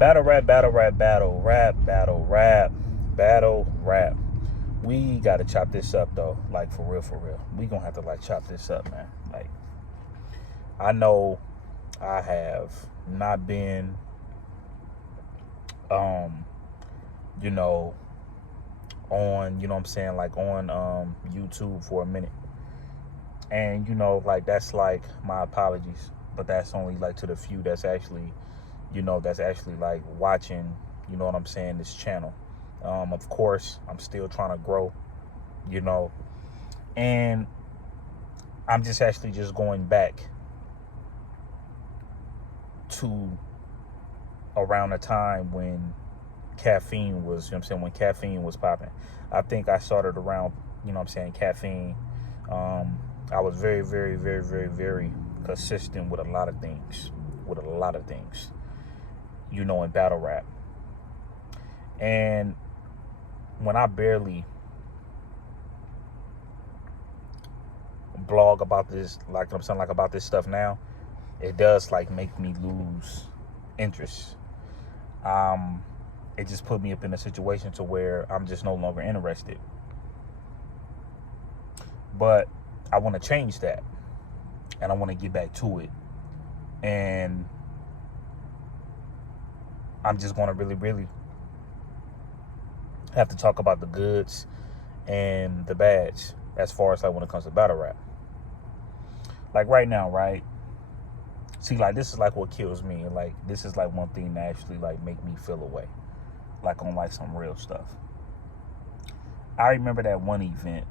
Battle rap, battle rap, battle rap, battle rap, battle rap. We gotta chop this up though, like for real, for real. We gonna have to like chop this up, man. Like, I know I have not been, you know, on, you know what I'm saying, like on YouTube for a minute. And, you know, like that's like my apologies. But that's only like to the few that's actually, you know, that's actually like watching, you know what I'm saying, this channel. Of course, I'm still trying to grow, you know, and I'm just actually just going back to around the time when caffeine was, you know what I'm saying, when caffeine was popping. I think I started around, you know what I'm saying, caffeine. I was very, very, very, very, very consistent with a lot of things, you know, in battle rap. And when I barely blog about this, like I'm saying, like about this stuff now, it does like make me lose interest. It just put me up in a situation to where I'm just no longer interested. But I want to change that, and I want to get back to it. And I'm just going to really, really have to talk about the goods and the bads as far as like when it comes to battle rap. Like right now, right? See, like this is like what kills me, and like this is like one thing that actually like make me feel away, like on like some real stuff. I remember that one event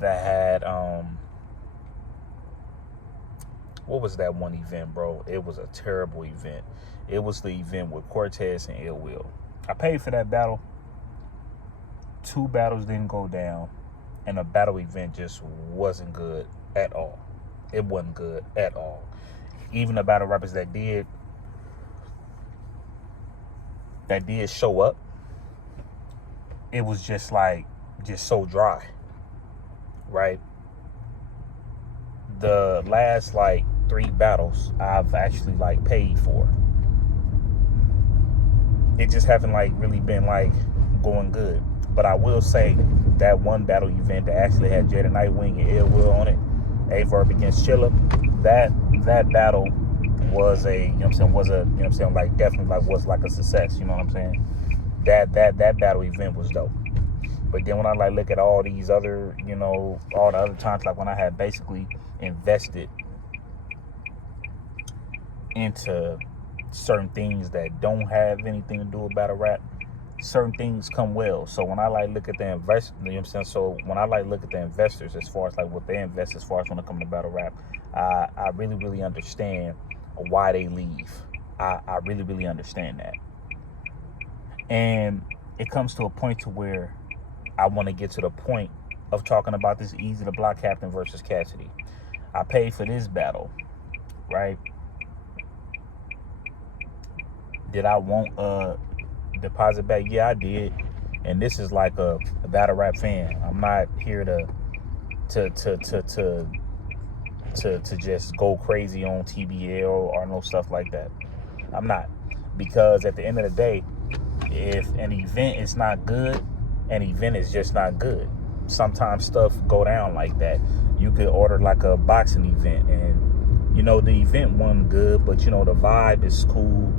that had what was that one event, bro? It was a terrible event. It was the event with Cortez and Ill Will. I paid for that battle. 2 battles didn't go down, and the battle event just wasn't good at all. It wasn't good at all. Even the battle rappers that did show up, it was just like just so dry, right? The last like 3 battles I've actually like paid for, it just haven't like really been like going good. But I will say that one battle event that actually had Jada Nightwing and Ill Will on it, Averb against Chilla, that battle was a, you know what I'm saying, was a, you know what I'm saying, like definitely like was like a success, you know what I'm saying? That battle event was dope. But then when I like look at all these other, you know, all the other times, like when I had basically invested into certain things that don't have anything to do with battle rap, certain things come well. So when I like look at the invest, you know what I'm saying? So when I like look at the investors as far as like what they invest as far as when it comes to battle rap, I really, really understand why they leave. I really, really understand that. And it comes to a point to where I want to get to the point of talking about this Eazy the Block Captain versus Cassidy. I paid for this battle, right? Did I want a deposit back? Yeah, I did. And this is like a battle rap fan. I'm not here to just go crazy on TBL or no stuff like that. I'm not. Because at the end of the day, if an event is not good, an event is just not good. Sometimes stuff go down like that. You could order like a boxing event, and you know the event wasn't good, but you know the vibe is cool.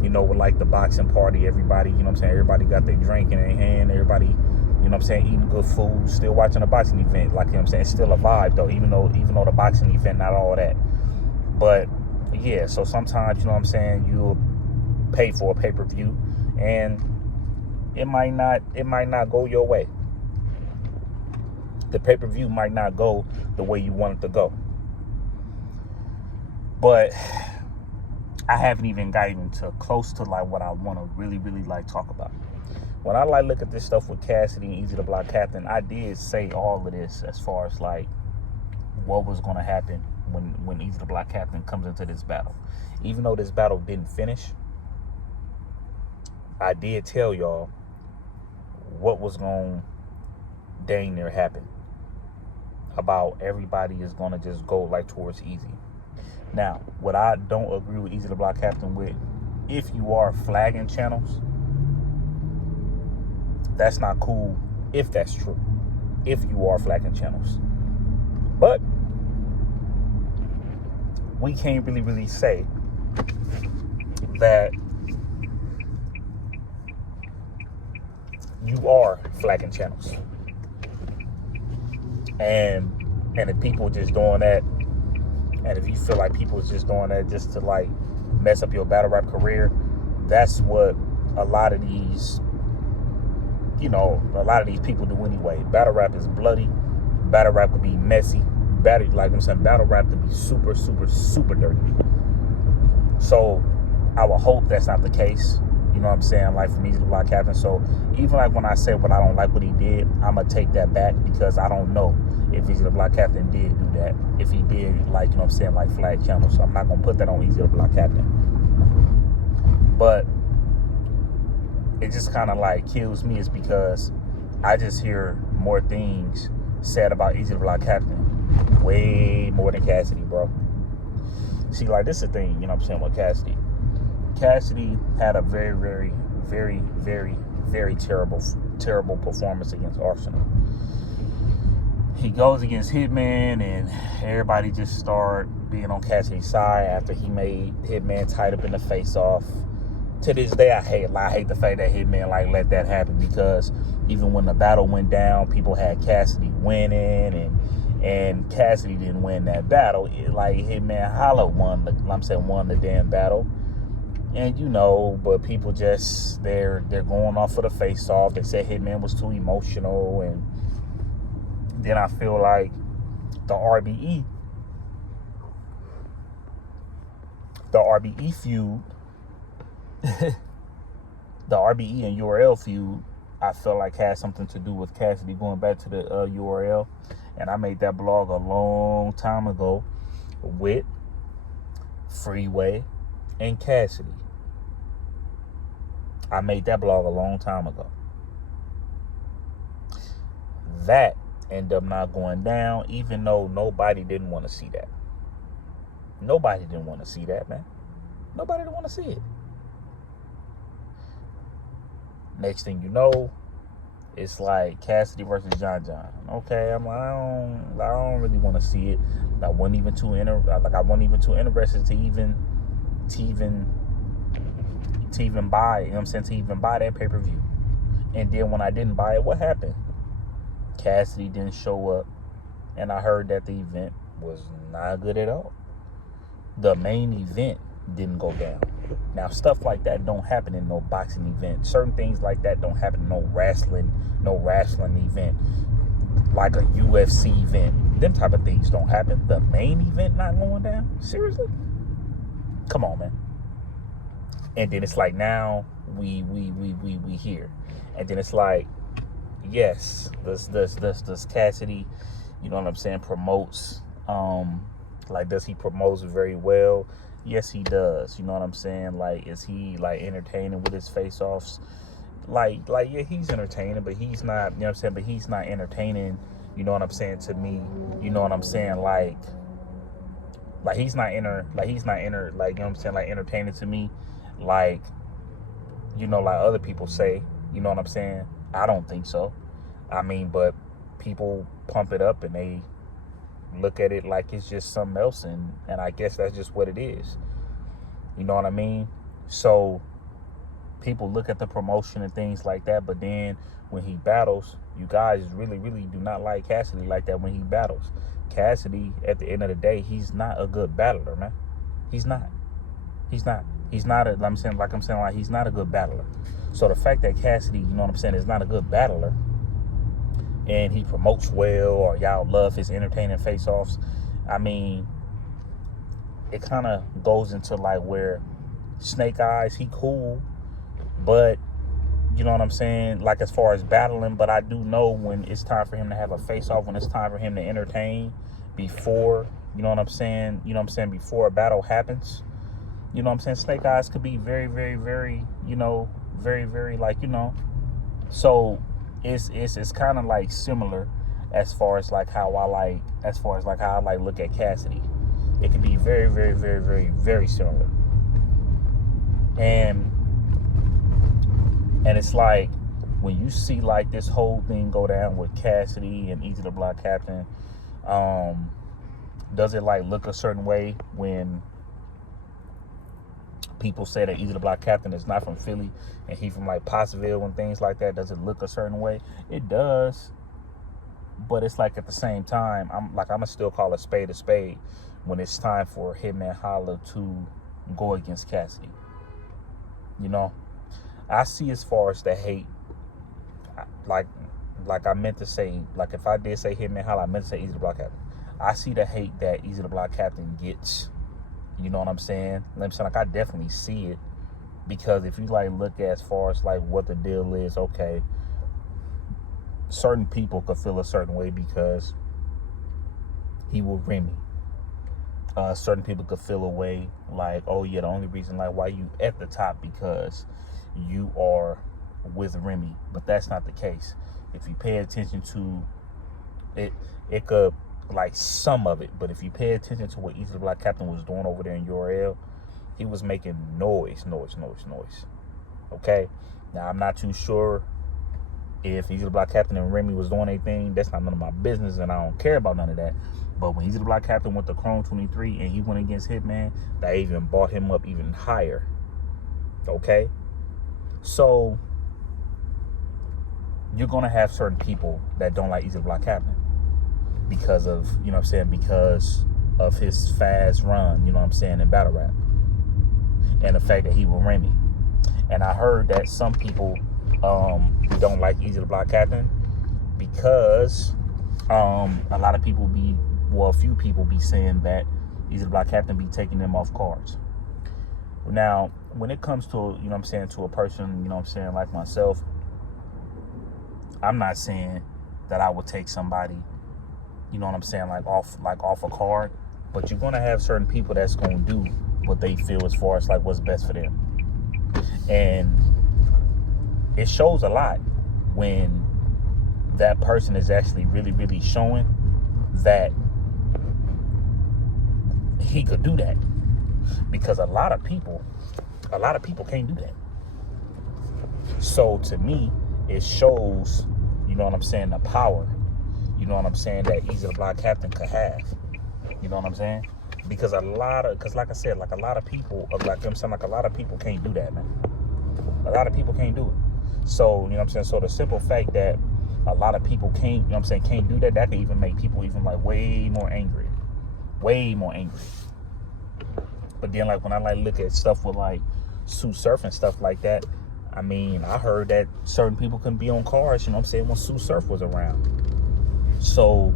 You know, with like the boxing party, everybody, you know what I'm saying, everybody got their drink in their hand, everybody, you know what I'm saying, eating good food, still watching a boxing event. Like, you know what I'm saying, it's still a vibe though, even though the boxing event not all that. But yeah, so sometimes, you know what I'm saying, you'll pay for a pay-per-view and it might not go your way. The pay-per-view might not go the way you want it to go. But I haven't even gotten to close to like what I want to really, really like talk about. When I like look at this stuff with Cassidy and Eazy the Block Captain, I did say all of this as far as like what was going to happen when Eazy the Block Captain comes into this battle. Even though this battle didn't finish, I did tell y'all what was going to dang near happen. About everybody is going to just go like towards Eazy. Now, what I don't agree with Eazy the Block Captain with, if you are flagging channels, that's not cool if that's true. If you are flagging channels. But we can't really say that you are flagging channels. And if people just doing that, and if you feel like people is just doing that just to like mess up your battle rap career, that's what a lot of these, people do anyway. Battle rap is bloody. Battle rap could be messy. Battle rap could be super, super, super dirty. So I would hope that's not the case. You know what I'm saying? Like from Eazy the Block Captain. So even like when I say what I don't like what he did, I'm gonna take that back because I don't know if Eazy the Block Captain did do that. If he did, like, you know what I'm saying, like flag channels. So I'm not gonna put that on Eazy the Block Captain. But it just kind of like kills me is because I just hear more things said about Eazy the Block Captain. Way more than Cassidy, bro. See, like, this is the thing, you know what I'm saying, with Cassidy. Cassidy had a very, very, very, very, very terrible performance against Arsenal. He goes against Hitman, and everybody just start being on Cassidy's side after he made Hitman tied up in the face-off. To this day, I hate the fact that Hitman like let that happen, because even when the battle went down, people had Cassidy winning, and Cassidy didn't win that battle. Hitman Holla won the damn battle. And but people just they're going off of the face off. They said Hitman was too emotional, and then I feel like the RBE feud, the RBE and URL feud, I felt like had something to do with Cassidy going back to the URL. And I made that blog a long time ago with Freeway and Cassidy. I made that blog a long time ago. That ended up not going down, even though nobody didn't want to see that. Nobody didn't want to see that, man. Nobody didn't want to see it. Next thing you know, it's like Cassidy versus John. Okay, I'm like, I don't really want to see it. I wasn't even too interested to even buy, you know what I'm saying, to even buy that pay-per-view. And then when I didn't buy it, what happened? Cassidy didn't show up, and I heard that the event was not good at all. The main event didn't go down. Now, stuff like that don't happen in no boxing event. Certain things like that don't happen in no wrestling event, like a UFC event. Them type of things don't happen. The main event not going down? Seriously? Come on, man. And then it's like, now we here. And then it's like, yes, does Cassidy, you know what I'm saying, promotes, does he promote very well? Yes, he does. You know what I'm saying? Like, is he like entertaining with his face-offs? Yeah, he's entertaining, but he's not, you know what I'm saying, but he's not entertaining, you know what I'm saying, to me, you know what I'm saying, like he's not you know what I'm saying, like entertaining to me, like other people say, you know what I'm saying. I don't think so. I mean, but people pump it up and they look at it like it's just something else, and I guess that's just what it is. You know what I mean? So people look at the promotion and things like that, but then when he battles, you guys really, really do not like Cassidy like that when he battles. Cassidy, at the end of the day, he's not a good battler, man. He's not. He's not a good battler. So the fact that Cassidy, you know what I'm saying, is not a good battler, and he promotes well, or y'all love his entertaining face-offs, I mean, it kind of goes into like where Snake Eyes, he cool, but you know what I'm saying, like as far as battling, but I do know when it's time for him to have a face-off, when it's time for him to entertain before, you know what I'm saying, before a battle happens, you know what I'm saying, Snake Eyes could be very, very, very, very, very, so it's kind of like similar as far as how I look at Cassidy. It can be very, very, very, very, very similar. And it's like when you see like this whole thing go down with Cassidy and Eazy the Block Captain, does it like look a certain way when people say that Eazy the Block Captain is not from Philly and he from like Pottsville and things like that? Does it look a certain way? It does. But it's like at the same time, I'm gonna still call a spade when it's time for Hitman Holla to go against Cassidy. You know, I see as far as the hate, like I meant to say, like if I did say Hitman Holla, I meant to say Eazy the Block Captain. I see the hate that Eazy the Block Captain gets. You know what I'm saying? Like I definitely see it, because if you like look as far as like what the deal is, okay, certain people could feel a certain way because he will Remy. Certain people could feel a way like, oh yeah, the only reason like why you at the top because you are with Remy. But that's not the case. If you pay attention to it, it could like some of it, but if you pay attention to what Eazy the Block Captain was doing over there in URL, he was making noise. Okay, now I'm not too sure if Eazy the Block Captain and Remy was doing anything. That's not none of my business, and I don't care about none of that. But when Eazy the Block Captain went to Chrome 23 and he went against Hitman, that even brought him up even higher. Okay, so you're gonna have certain people that don't like Eazy the Block Captain because of, you know what I'm saying, because of his fast run, you know what I'm saying, in battle rap, and the fact that he will Remy. And I heard that some people don't like Eazy the Block Captain because a lot of people a few people be saying that Eazy the Block Captain be taking them off cards. Now, when it comes to, you know what I'm saying, to a person, you know what I'm saying, like myself, I'm not saying that I would take somebody, you know what I'm saying, like off a card, but you're gonna have certain people that's gonna do what they feel as far as like what's best for them. And it shows a lot when that person is actually really, really showing that he could do that. Because a lot of people can't do that. So to me, it shows, you know what I'm saying, the power, you know what I'm saying, that Eazy the Block Captain could have. You know what I'm saying? Because like I said, like a lot of people, like I'm saying, like a lot of people can't do that, man. A lot of people can't do it. So, you know what I'm saying? So the simple fact that a lot of people can't, you know what I'm saying, can't do that, that can even make people even like way more angry. Way more angry. But then like when I like look at stuff with like Sue Surf and stuff like that, I mean, I heard that certain people couldn't be on cars, you know what I'm saying, when Sue Surf was around. So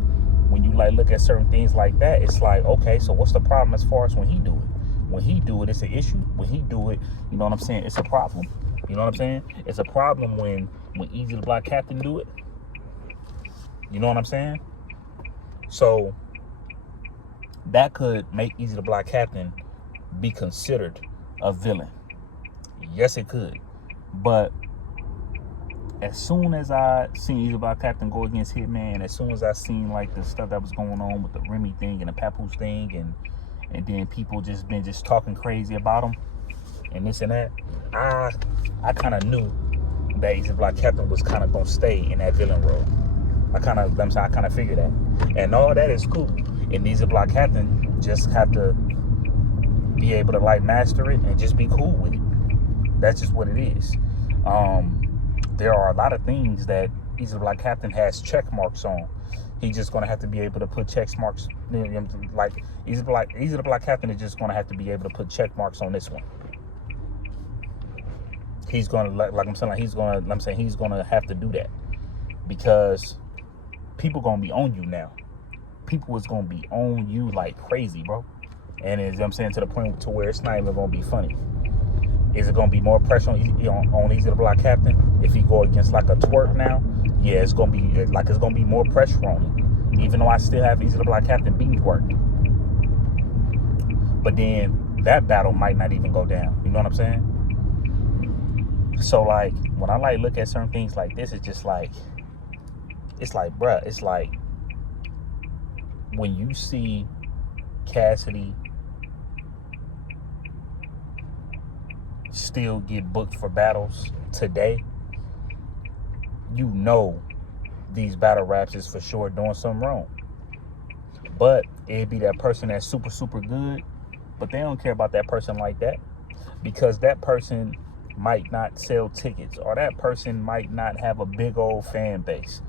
when you like look at certain things like that, it's like, okay, so what's the problem as far as when he do it? When he do it, it's an issue. When he do it, you know what I'm saying, it's a problem. You know what I'm saying? It's a problem when Eazy the Block Captain do it. You know what I'm saying? So that could make Eazy the Block Captain be considered a villain. Yes, it could. But as soon as I seen Eazy the Block Captain go against Hitman, as soon as I seen like the stuff that was going on with the Remy thing and the Papoose thing, and then people just been talking crazy about him and this and that, I kind of knew that Eazy the Block Captain was kind of gonna stay in that villain role. I kind of figured that, and all that is cool. And Eazy the Block Captain just have to be able to like master it and just be cool with it. That's just what it is. There are a lot of things that Eazy the Block Captain has check marks on. He's just gonna have to be able to put check marks. Like Eazy the Block Captain is just gonna have to be able to put check marks on this one. He's gonna he's gonna have to do that, because people gonna be on you now. People is gonna be on you like crazy, bro. And it's, I'm saying, to the point to where it's not even gonna be funny. Is it gonna be more pressure on Eazy the Block Captain if he go against like a twerk now? Yeah, it's gonna be more pressure on him. Even though I still have Eazy the Block Captain beating twerk, but then that battle might not even go down. You know what I'm saying? So like when I like look at certain things like this, it's just like, it's like, bruh, it's like when you see Cassidy still get booked for battles today, you know these battle raps is for sure doing something wrong. But it'd be that person that's super, super good, but they don't care about that person like that, because that person might not sell tickets, or that person might not have a big old fan base.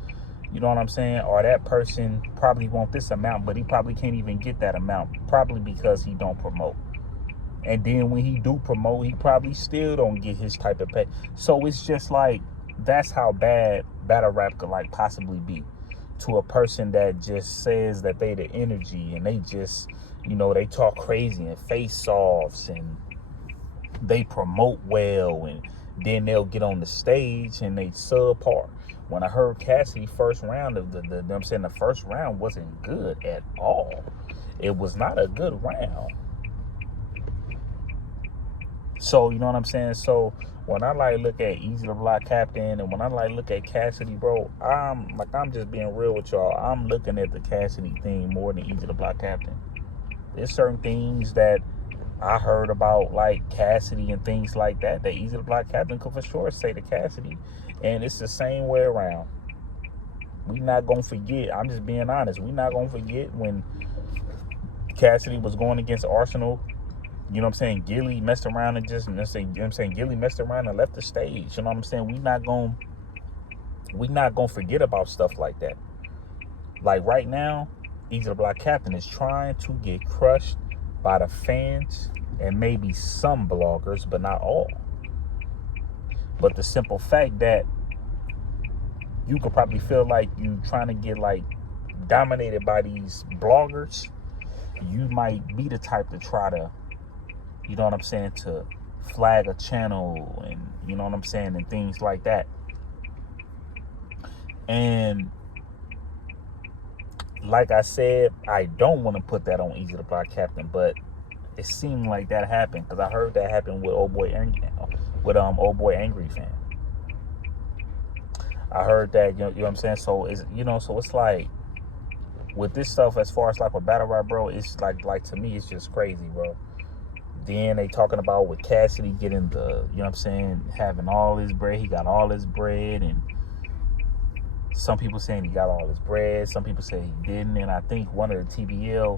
You know what I'm saying? Or that person probably want this amount, but he probably can't even get that amount, probably because he don't promote. And then when he do promote, he probably still don't get his type of pay. So it's just like, that's how bad battle rap could like possibly be to a person that just says that they the energy, and they just, you know, they talk crazy and face-offs, and they promote well, and then they'll get on the stage and they subpar. When I heard Cassidy first round of the first round wasn't good at all. It was not a good round. So, you know what I'm saying? So, when I like look at Eazy the Block Captain, and when I like look at Cassidy, bro, I'm just being real with y'all. I'm looking at the Cassidy thing more than Eazy the Block Captain. There's certain things that I heard about, like Cassidy and things like that, that Eazy the Block Captain could for sure say to Cassidy. And it's the same way around. We not going to forget. I'm just being honest. We not going to forget when Cassidy was going against Arsenal. You know what I'm saying? Gilly messed around and just, you know what I'm saying? Gilly messed around and left the stage. You know what I'm saying? We not gonna forget about stuff like that. Like right now, Eazy the Block Captain is trying to get crushed by the fans and maybe some bloggers, but not all. But the simple fact that you could probably feel like you trying to get like dominated by these bloggers, you might be the type to try to, you know what I'm saying, to flag a channel, and you know what I'm saying, and things like that. And like I said, I don't want to put that on Eazy the Block Captain, but it seemed like that happened, because I heard that happened with old boy Angry Fan. I heard that, you know what I'm saying. So it's, you know, so it's like with this stuff, as far as like with battle rap, bro, it's like to me, it's just crazy, bro. Then they talking about with Cassidy getting the, you know what I'm saying, having all his bread. He got all his bread, and some people saying he got all his bread. Some people say he didn't. And I think one of the TBL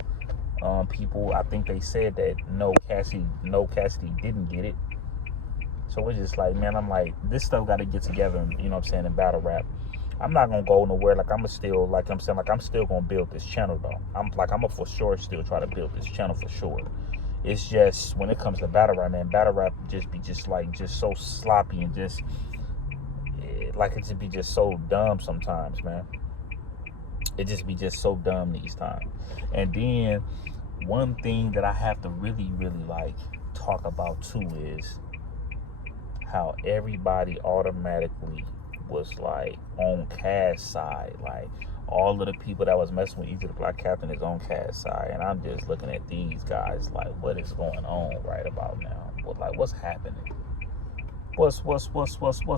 people, I think they said that no, Cassidy didn't get it. So it's just like, man, I'm like, this stuff got to get together, you know what I'm saying, in battle rap. I'm not going to go nowhere. Like, I'm still, like I'm saying, like, I'm still going to build this channel, though. I'm going to for sure still try to build this channel for sure. It's just, when it comes to battle rap, man, battle rap just be just so sloppy, and just, like, it just be just so dumb sometimes, man. It just be just so dumb these times. And then, one thing that I have to really, really, like, talk about, too, is how everybody automatically was, like, on Cass' side. Like, all of the people that was messing with Eazy the Block Captain is on Cass' side. And I'm just looking at these guys like, what is going on right about now? Like, what's happening? What's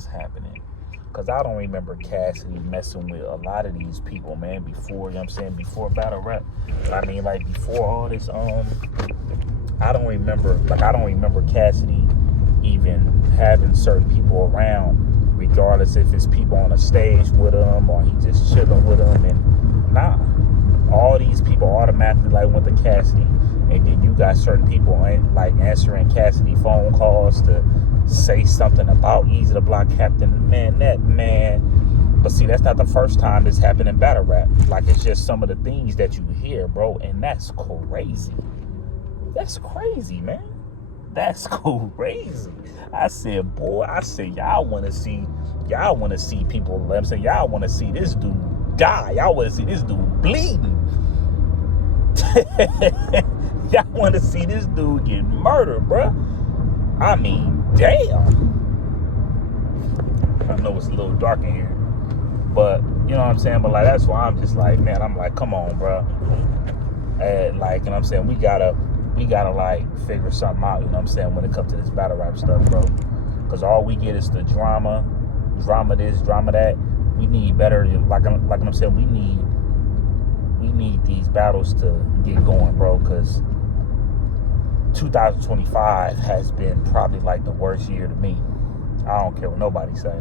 happening? Because I don't remember Cassidy messing with a lot of these people, man, before, you know what I'm saying, before battle rap. I mean, like, before all this, I don't remember Cassidy even having certain people around, regardless if it's people on a stage with him or he just chilling with them. And nah, all these people automatically like went to Cassidy. And then you got certain people like answering Cassidy phone calls to say something about Eazy the Block Captain. Man, but see, that's not the first time this happened in battle rap. Like, it's just some of the things that you hear, bro, and that's crazy. That's crazy, man. That's crazy. I said, y'all want to see people, let me say, y'all want to see this dude die. Y'all want to see this dude bleeding. Y'all want to see this dude get murdered, bruh. I mean, damn. I know it's a little dark in here, but you know what I'm saying? But like, that's why I'm just like, man, I'm like, come on, bruh. Like, you know what I'm saying? We gotta like figure something out, you know what I'm saying, when it comes to this battle rap stuff, bro. Because all we get is the drama this, drama that. We need better, like I'm saying, we need we need these battles to get going, bro, because 2025 has been probably like the worst year to me. I don't care what nobody say.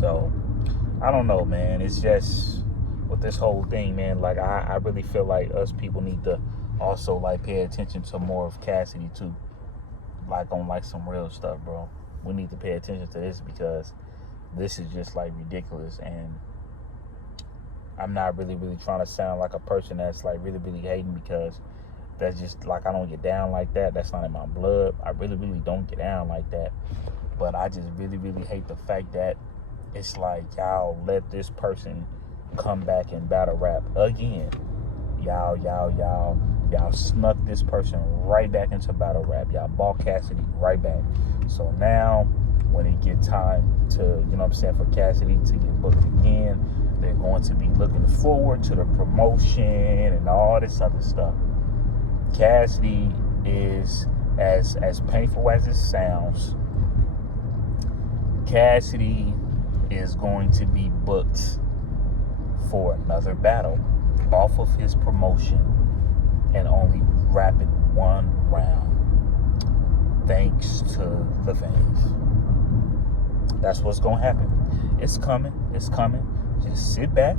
So, I don't know, man. It's just with this whole thing, man, like I really feel like us people need to also like pay attention to more of Cassidy too. Like on like some real stuff, bro. We need to pay attention to this because this is just like ridiculous, and I'm not really trying to sound like a person that's like really hating, because that's just like, I don't get down like that. That's not in my blood. I really don't get down like that. But I just really hate the fact that it's like y'all let this person come back and battle rap again. Y'all snuck this person right back into battle rap. Y'all bought Cassidy right back. So now when it get time to, you know what I'm saying, for Cassidy to get booked again, they're going to be looking forward to the promotion and all this other stuff. Cassidy is, as painful as it sounds, Cassidy is going to be booked for another battle off of his promotion and only rapping one round, thanks to the fans. That's what's gonna happen. It's coming. Just sit back,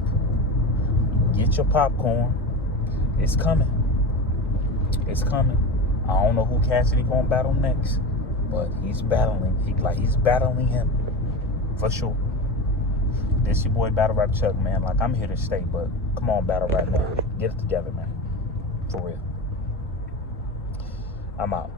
get your popcorn. It's coming. I don't know who Cassidy gonna battle next, but he's battling. He's battling him for sure. This your boy Battle Rap Chuck, man. Like, I'm here to stay, but come on, Battle Rap, man. Get it together, man. For real. I'm out.